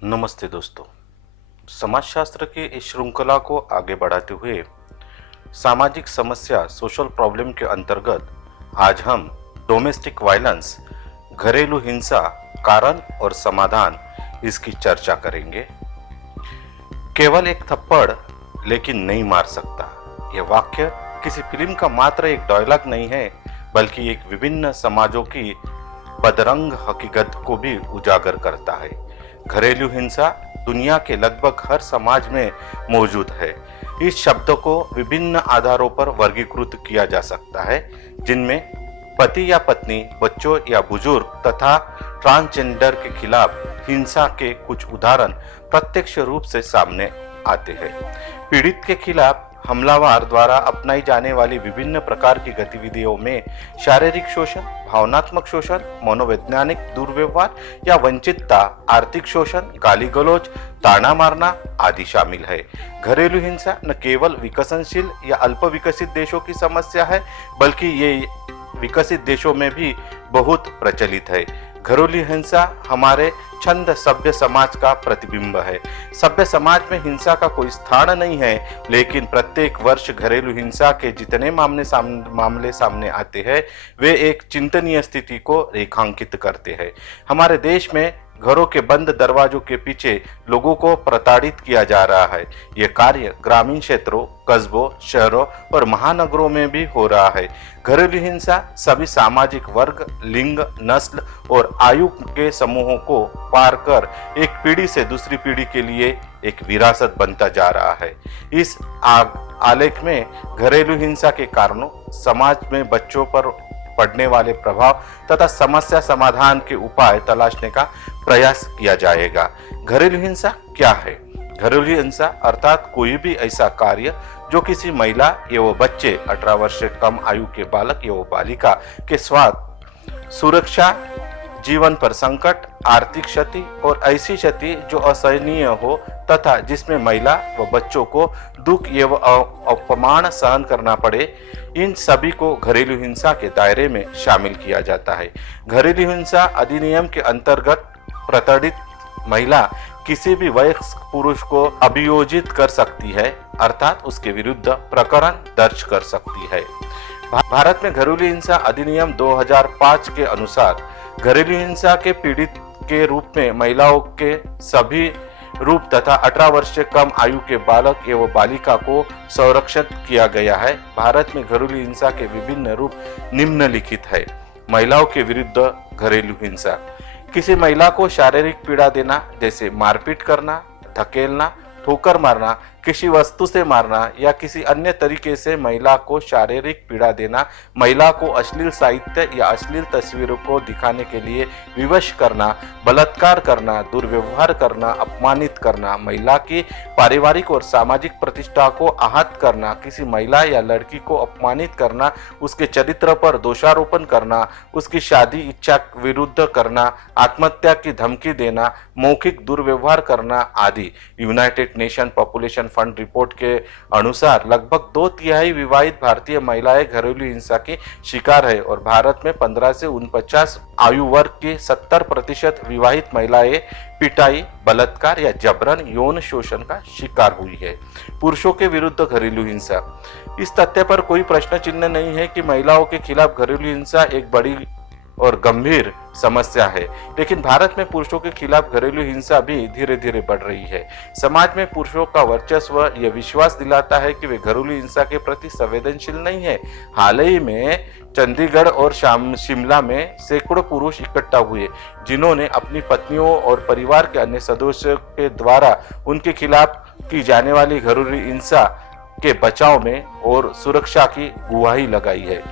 नमस्ते दोस्तों। समाजशास्त्र की इस श्रृंखला को आगे बढ़ाते हुए सामाजिक समस्या सोशल प्रॉब्लम के अंतर्गत आज हम डोमेस्टिक वायलेंस घरेलू हिंसा कारण और समाधान इसकी चर्चा करेंगे। केवल एक थप्पड़ लेकिन नहीं मार सकता, यह वाक्य किसी फिल्म का मात्र एक डायलॉग नहीं है, बल्कि एक विभिन्न समाजों की बदरंग हकीकत को भी उजागर करता है। घरेलू हिंसा दुनिया के लगभग हर समाज में मौजूद है। इस शब्द को विभिन्न आधारों पर वर्गीकृत किया जा सकता है, जिनमें पति या पत्नी, बच्चों या बुजुर्ग तथा ट्रांसजेंडर के खिलाफ हिंसा के कुछ उदाहरण प्रत्यक्ष रूप से सामने आते हैं। पीड़ित के खिलाफ हमलावर द्वारा अपनाई जाने वाली विभिन्न प्रकार की गतिविधियों में शारीरिक शोषण, भावनात्मक शोषण, मनोवैज्ञानिक दुर्व्यवहार या वंचितता, आर्थिक शोषण, गाली गलौज, ताना मारना आदि शामिल है। घरेलू हिंसा न केवल विकसनशील या अल्प विकसित देशों की समस्या है, बल्कि ये विकसित देशों में भी बहुत प्रचलित है। घरेलू हिंसा हमारे छंद सभ्य समाज का प्रतिबिंब है। सभ्य समाज में हिंसा का कोई स्थान नहीं है, लेकिन प्रत्येक वर्ष घरेलू हिंसा के जितने मामले सामने आते हैं, वे एक चिंतनीय स्थिति को रेखांकित करते हैं। हमारे देश में घरों के बंद दरवाजों के पीछे लोगों को प्रताड़ित किया जा रहा है। ये कार्य ग्रामीण क्षेत्रों, कस्बों, शहरों और महानगरों में भी हो रहा है। घरेलू हिंसा सभी सामाजिक वर्ग, लिंग, नस्ल और आयु के समूहों को पार कर एक पीढ़ी से दूसरी पीढ़ी के लिए एक विरासत बनता जा रहा है। इस आलेख में घरेलू हिंसा के कारणों, समाज में बच्चों पर पड़ने वाले प्रभाव तथा समस्या समाधान के उपाय तलाशने का प्रयास किया जाएगा। घरेलू हिंसा क्या है? घरेलू हिंसा अर्थात कोई भी ऐसा कार्य जो किसी महिला एवं बच्चे, 18 वर्ष से कम आयु के बालक एवं बालिका के स्वास्थ्य, सुरक्षा, जीवन पर संकट, आर्थिक क्षति और ऐसी क्षति जो असहनीय हो तथा जिसमें महिला व बच्चों को दुख एवं अपमान सहन करना पड़े, इन सभी को घरेलू हिंसा के दायरे में शामिल किया जाता है। घरेलू हिंसा अधिनियम के अंतर्गत प्रताड़ित महिला किसी भी वयस्क पुरुष को अभियोजित कर सकती है, अर्थात उसके विरुद्ध प्रकरण दर्ज कर सकती है। भारत में घरेलू हिंसा अधिनियम 2005 के अनुसार घरेलू हिंसा के पीड़ित के रूप में महिलाओं के सभी रूप तथा 18 वर्ष से कम आयु के बालक एवं बालिका को संरक्षित किया गया है। भारत में घरेलू हिंसा के विभिन्न रूप निम्नलिखित है। महिलाओं के विरुद्ध घरेलू हिंसा: किसी महिला को शारीरिक पीड़ा देना, जैसे मारपीट करना, धकेलना, ठोकर मारना, किसी वस्तु से मारना या किसी अन्य तरीके से महिला को शारीरिक पीड़ा देना, महिला को अश्लील साहित्य या अश्लील तस्वीरों को दिखाने के लिए विवश करना, बलात्कार करना, दुर्व्यवहार करना, अपमानित करना, महिला की पारिवारिक और सामाजिक प्रतिष्ठा को आहत करना, किसी महिला या लड़की को अपमानित करना, उसके चरित्र पर दोषारोपण करना, उसकी शादी इच्छा विरुद्ध करना, आत्महत्या की धमकी देना, मौखिक दुर्व्यवहार करना आदि। United nation population fund report के अनुसार लगभग 2/3 विवाहित भारतीय महिलाएं घरेलू हिंसा की शिकार है और भारत में 15 से 49 आयु वर्ग की 70% विवाहित महिलाएं पिटाई, बलात्कार या जबरन यौन शोषण का शिकार हुई है। पुरुषों के विरुद्ध घरेलू हिंसा: इस तथ्य पर कोई प्रश्न चिन्ह नहीं है कि महिलाओं के खिलाफ घरेलू हिंसा एक बड़ी और गंभीर समस्या है, लेकिन भारत में पुरुषों के खिलाफ घरेलू हिंसा भी धीरे धीरे बढ़ रही है। समाज में पुरुषों का वर्चस्व यह विश्वास दिलाता है कि वे घरेलू हिंसा के प्रति संवेदनशील नहीं है। हाल ही में चंडीगढ़ और शिमला में सैकड़ों पुरुष इकट्ठा हुए, जिन्होंने अपनी पत्नियों और परिवार के अन्य सदस्यों के द्वारा उनके खिलाफ की जाने वाली घरेलू हिंसा के बचाव में और सुरक्षा की गुहारी लगाई है।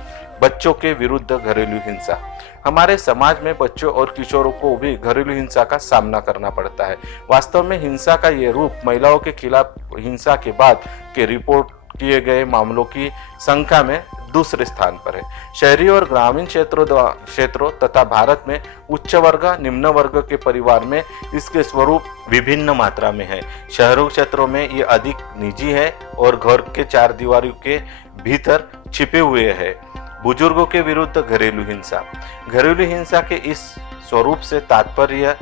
बच्चों के विरुद्ध घरेलू हिंसा: हमारे समाज में बच्चों और किशोरों को भी घरेलू हिंसा का सामना करना पड़ता है। वास्तव में हिंसा का ये रूप महिलाओं के खिलाफ हिंसा के बाद के रिपोर्ट किए गए मामलों की संख्या में दूसरे स्थान पर है। शहरी और ग्रामीण क्षेत्रों तथा भारत में उच्च वर्ग, निम्न वर्ग के परिवार में इसके स्वरूप विभिन्न मात्रा में है। शहरों क्षेत्रों में ये अधिक निजी है और घर के 4 दीवारों के भीतर छिपे हुए है। बुजुर्गों के विरुद्ध घरेलू हिंसा: घरेलू हिंसा के इस स्वरूप से तात्पर्य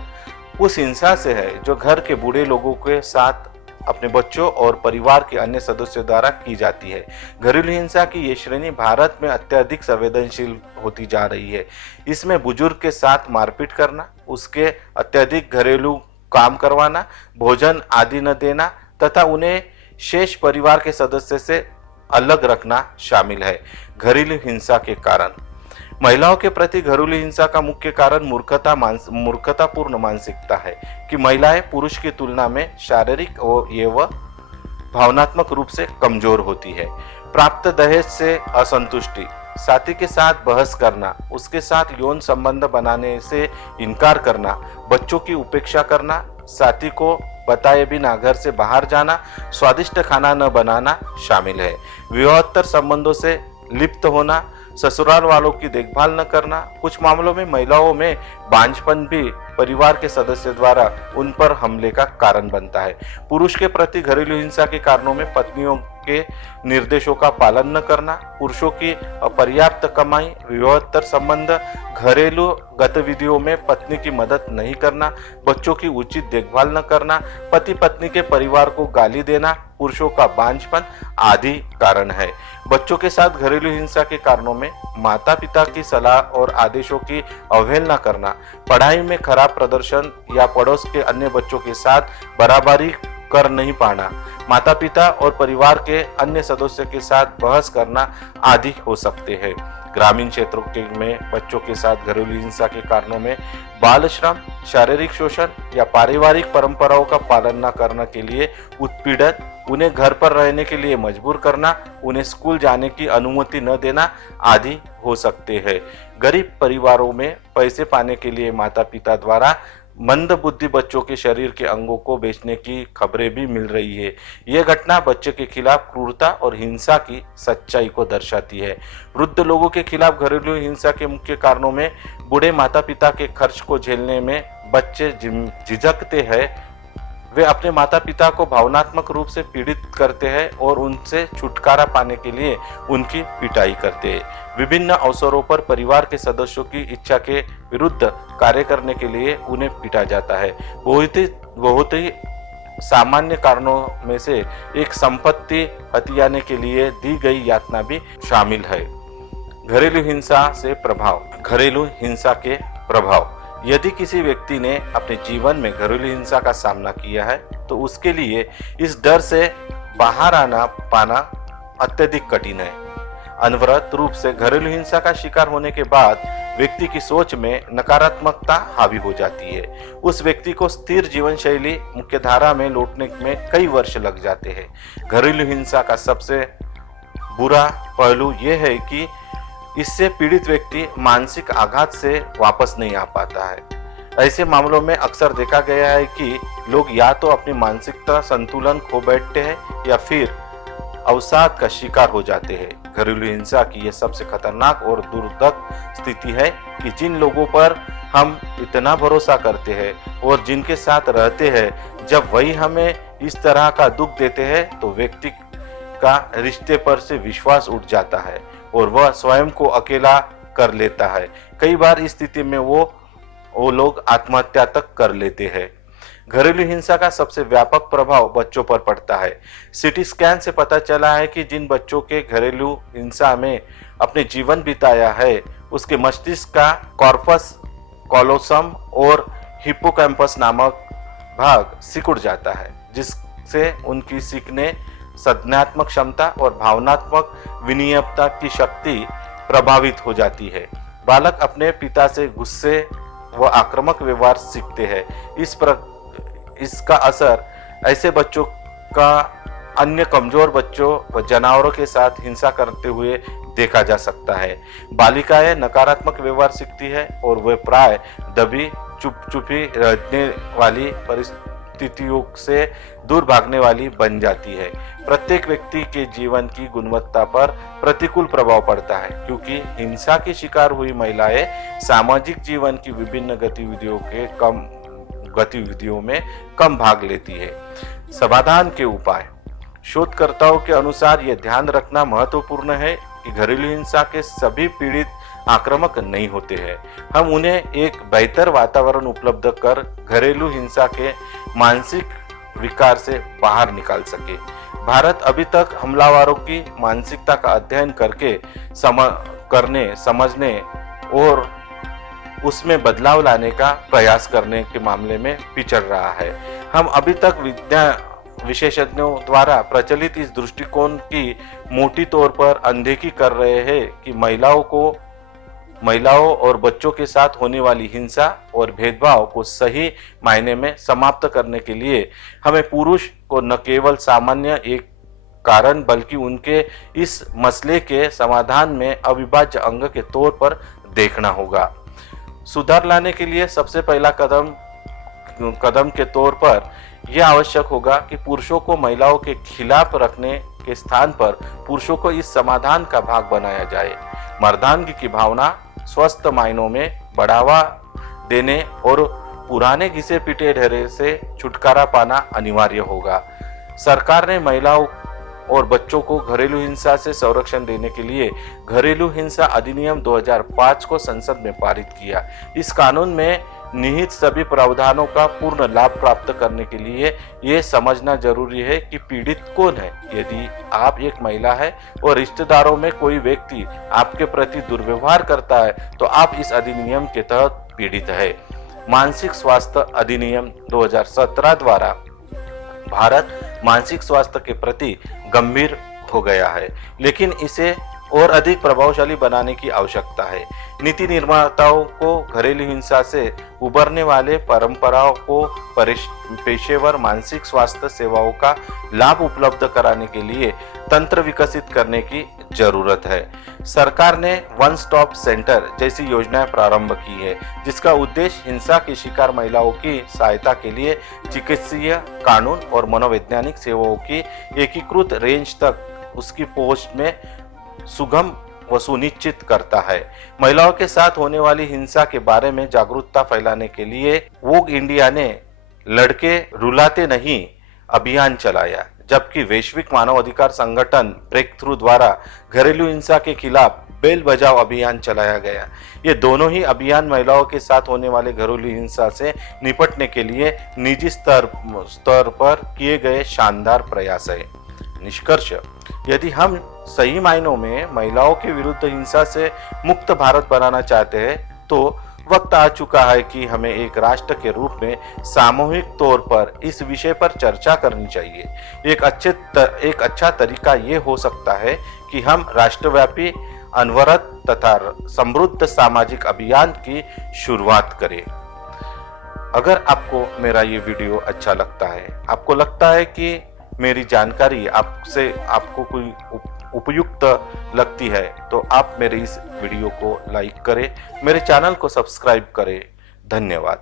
उस हिंसा से है जो घर के बूढ़े लोगों के साथ अपने बच्चों और परिवार के अन्य सदस्यों द्वारा की जाती है। घरेलू हिंसा की ये श्रेणी भारत में अत्यधिक संवेदनशील होती जा रही है। इसमें बुजुर्ग के साथ मारपीट करना, उसके अत्यधिक घरेलू काम करवाना, भोजन आदि न देना तथा उन्हें शेष परिवार के सदस्य से अलग रखना शामिल है। घरेलू हिंसा के कारण महिलाओं के प्रति घरेलू हिंसा का मुख्य कारण मूर्खतापूर्ण मानसिकता है कि महिलाएं पुरुष की तुलना में शारीरिक व भावनात्मक रूप से कमजोर होती है। प्राप्त दहेज से असंतुष्टि, साथी के साथ बहस करना, उसके साथ यौन संबंध बनाने से इनकार करना, बच्चों की उपेक्षा करना, साथी को बताए बिना घर से बाहर जाना, स्वादिष्ट खाना न बनाना शामिल है। विवाहोत्तर संबंधों से लिप्त होना, ससुराल वालों की देखभाल न करना, कुछ मामलों में महिलाओं में बांझपन भी परिवार के सदस्य द्वारा उन पर हमले का कारण बनता है। पुरुष के प्रति घरेलू हिंसा के कारणों में पत्नियों के निर्देशों का पालन न करना, पुरुषों की अपर्याप्त कमाई, विवाहोत्तर संबंध, घरेलू गतिविधियों में पत्नी की मदद नहीं करना, बच्चों की उचित देखभाल न करना, पति पत्नी के परिवार को गाली देना, पुरुषों का बांझपन आदि कारण है। बच्चों के साथ घरेलू हिंसा के कारणों में माता पिता की सलाह और आदेशों की अवहेलना करना, पढ़ाई में खराब प्रदर्शन या पड़ोस के अन्य बच्चों के साथ बराबरी कर नहीं पाना, माता पिता और परिवार के अन्य सदस्यों के साथ बहस करना आदि हो सकते हैं। ग्रामीण क्षेत्रों में बच्चों के साथ घरेलू हिंसा के कारणों में बाल श्रम, शारीरिक शोषण या पारिवारिक परंपराओं का पालन न करने के लिए उत्पीड़न, उन्हें घर पर रहने के लिए मजबूर करना, उन्हें स्कूल जाने की अनुमति न देना आदि हो सकते हैं। गरीब परिवारों में पैसे पाने के लिए माता पिता द्वारा मंद बुद्धि बच्चों के शरीर के अंगों को बेचने की खबरें भी मिल रही है। यह घटना बच्चे के खिलाफ क्रूरता और हिंसा की सच्चाई को दर्शाती है। वृद्ध लोगों के खिलाफ घरेलू हिंसा के मुख्य कारणों में बूढ़े माता पिता के खर्च को झेलने में बच्चे झिझकते हैं, वे अपने माता पिता को भावनात्मक रूप से पीड़ित करते हैं और उनसे छुटकारा पाने के लिए उनकी पिटाई करते हैं। विभिन्न अवसरों पर परिवार के सदस्यों की इच्छा के विरुद्ध कार्य करने के लिए उन्हें पीटा जाता है। बहुत ही सामान्य कारणों में से एक संपत्ति हथियाने के लिए दी गई यातना भी शामिल है। घरेलू हिंसा से प्रभाव। घरेलू हिंसा के प्रभाव। यदि किसी व्यक्ति ने अपने जीवन में घरेलू हिंसा का सामना किया है तो उसके लिए इस डर से बाहर आना पाना अत्यधिक कठिन है। अनवरत रूप से घरेलू हिंसा का शिकार होने के बाद व्यक्ति की सोच में नकारात्मकता हावी हो जाती है। उस व्यक्ति को स्थिर जीवन शैली मुख्यधारा में लौटने में कई वर्ष लग जाते हैं। घरेलू हिंसा का सबसे बुरा पहलू यह है कि इससे पीड़ित व्यक्ति मानसिक आघात से वापस नहीं आ पाता है। ऐसे मामलों में अक्सर देखा गया है कि लोग या तो अपनी मानसिकता संतुलन खो बैठते हैं या फिर अवसाद का शिकार हो जाते हैं। घरेलू हिंसा की यह सबसे खतरनाक और दुर्दक स्थिति है कि जिन लोगों पर हम इतना भरोसा करते हैं और जिनके साथ रहते हैं, जब वही हमें इस तरह का दुख देते हैं तो व्यक्ति का रिश्ते पर से विश्वास उठ जाता है और वह स्वयं को अकेला कर लेता है। कई बार इस स्थिति में वो लोग आत्महत्या तक कर लेते हैं। घरेलू हिंसा का सबसे व्यापक प्रभाव बच्चों पर पड़ता है। सीटी स्कैन से पता चला है कि जिन बच्चों के घरेलू हिंसा में अपने जीवन बिताया है, उसके मस्तिष्क का कॉर्पस कॉलोसम और हिप्पोकैम्पस नामक भाग सिकुड़ जाता है, जिससे उनकी सीखने, संज्ञानात्मक क्षमता और भावनात्मक विनियमता की शक्ति प्रभावित हो जाती है। बालक अपने पिता से गुस्से व आक्रामक व्यवहार सीखते हैं। इसका असर ऐसे बच्चों का अन्य कमजोर बच्चों व जानवरों के साथ हिंसा करते हुए देखा जा सकता है। बालिकाएं नकारात्मक व्यवहार सीखती है और वे प्राय दबी चुपी रहने वाली परिस्थितियों से दूर भागने वाली बन जाती है। प्रत्येक व्यक्ति के जीवन की गुणवत्ता पर प्रतिकूल प्रभाव पड़ता है, क्योंकि हिंसा की शिकार हुई महिलाएं सामाजिक जीवन की विभिन्न गतिविधियों में कम भाग लेती है। समाधान के उपाय। शोधकर्ताओं के अनुसार यह ध्यान रखना महत्वपूर्ण है कि घरेलू हिंसा के सभी पीड़ित आक्रामक नहीं होते हैं। हम उन्हें एक बेहतर वातावरण उपलब्ध कर घरेलू हिंसा के मानसिक विकार से बाहर निकाल सके। भारत अभी तक हमलावरों की मानसिकता का अध्ययन करके समझने और उसमें बदलाव लाने का प्रयास करने के मामले में पिछड़ रहा है। हम अभी तक विशेषज्ञों द्वारा प्रचलित इस दृष्टिकोण की मोटी तौर पर अनदेखी कर रहे हैं कि महिलाओं और बच्चों के साथ होने वाली हिंसा और भेदभाव को सही मायने में समाप्त करने के लिए हमें पुरुष को न केवल सामान्य एक कारण बल्कि उनके इस मसले के समाधान में अविभाज्य अंग के तौर पर देखना होगा। सुधार लाने के लिए सबसे पहला कदम के तौर पर यह आवश्यक होगा कि पुरुषों को महिलाओं के खिलाफ रखने के स्थान पर पुरुषों को इस समाधान का भाग बनाया जाए। मर्दानगी की भावना स्वस्थ मायनों में बढ़ावा देने और पुराने घिसे पिटे ढेरे से छुटकारा पाना अनिवार्य होगा। सरकार ने महिलाओं और बच्चों को घरेलू हिंसा से संरक्षण देने के लिए घरेलू हिंसा अधिनियम 2005 को संसद में पारित किया। इस कानून में निहित सभी प्रावधानों का पूर्ण लाभ प्राप्त करने के लिए ये समझना जरूरी है कि पीड़ित कौन है। यदि आप एक महिला है और रिश्तेदारों में कोई व्यक्ति आपके प्रति दुर्व्यवहार करता है तो आप इस अधिनियम के तहत पीड़ित है। मानसिक स्वास्थ्य अधिनियम 2017 द्वारा भारत मानसिक स्वास्थ्य के प्रति गंभीर हो गया है, लेकिन इसे और अधिक प्रभावशाली बनाने की आवश्यकता है। नीति निर्माताओं को घरेलू हिंसा से उभरने वाले परंपराओं को पेशेवर मानसिक स्वास्थ्य सेवाओं का लाभ उपलब्ध कराने के लिए तंत्र विकसित करने की जरूरत है। सरकार ने वन स्टॉप सेंटर जैसी योजनाएं प्रारंभ की है, जिसका उद्देश्य हिंसा की शिकार महिलाओं की सहायता के लिए चिकित्सीय, कानून और मनोवैज्ञानिक सेवाओं की एकीकृत रेंज तक उसकी पहुंच में सुगम व सुनिश्चित करता है। महिलाओं के साथ होने वाली हिंसा के बारे में जागरूकता फैलाने के लिए वोग इंडिया ने लड़के रुलाते नहीं अभियान चलाया, जबकि वैश्विक मानवाधिकार संगठन ब्रेक थ्रू द्वारा घरेलू हिंसा के खिलाफ बेल बजाओ अभियान चलाया गया। ये दोनों ही अभियान महिलाओं के साथ होने वाले घरेलू हिंसा से निपटने के लिए निजी स्तर पर किए गए शानदार प्रयास है। निष्कर्ष, यदि हम सही मायनों में महिलाओं के विरुद्ध हिंसा से मुक्त भारत बनाना चाहते हैं तो वक्त आ चुका है कि हमें एक राष्ट्र के रूप में सामूहिक तौर पर इस विषय पर चर्चा करनी चाहिए। एक अच्छा तरीका ये हो सकता है कि हम राष्ट्रव्यापी अनवरत तथा समृद्ध सामाजिक अभियान की शुरुआत करें। अगर आपको मेरा ये वीडियो अच्छा लगता है, आपको लगता है कि मेरी जानकारी आपको कोई उपयुक्त लगती है, तो आप मेरे इस वीडियो को लाइक करें, मेरे चैनल को सब्सक्राइब करें। धन्यवाद।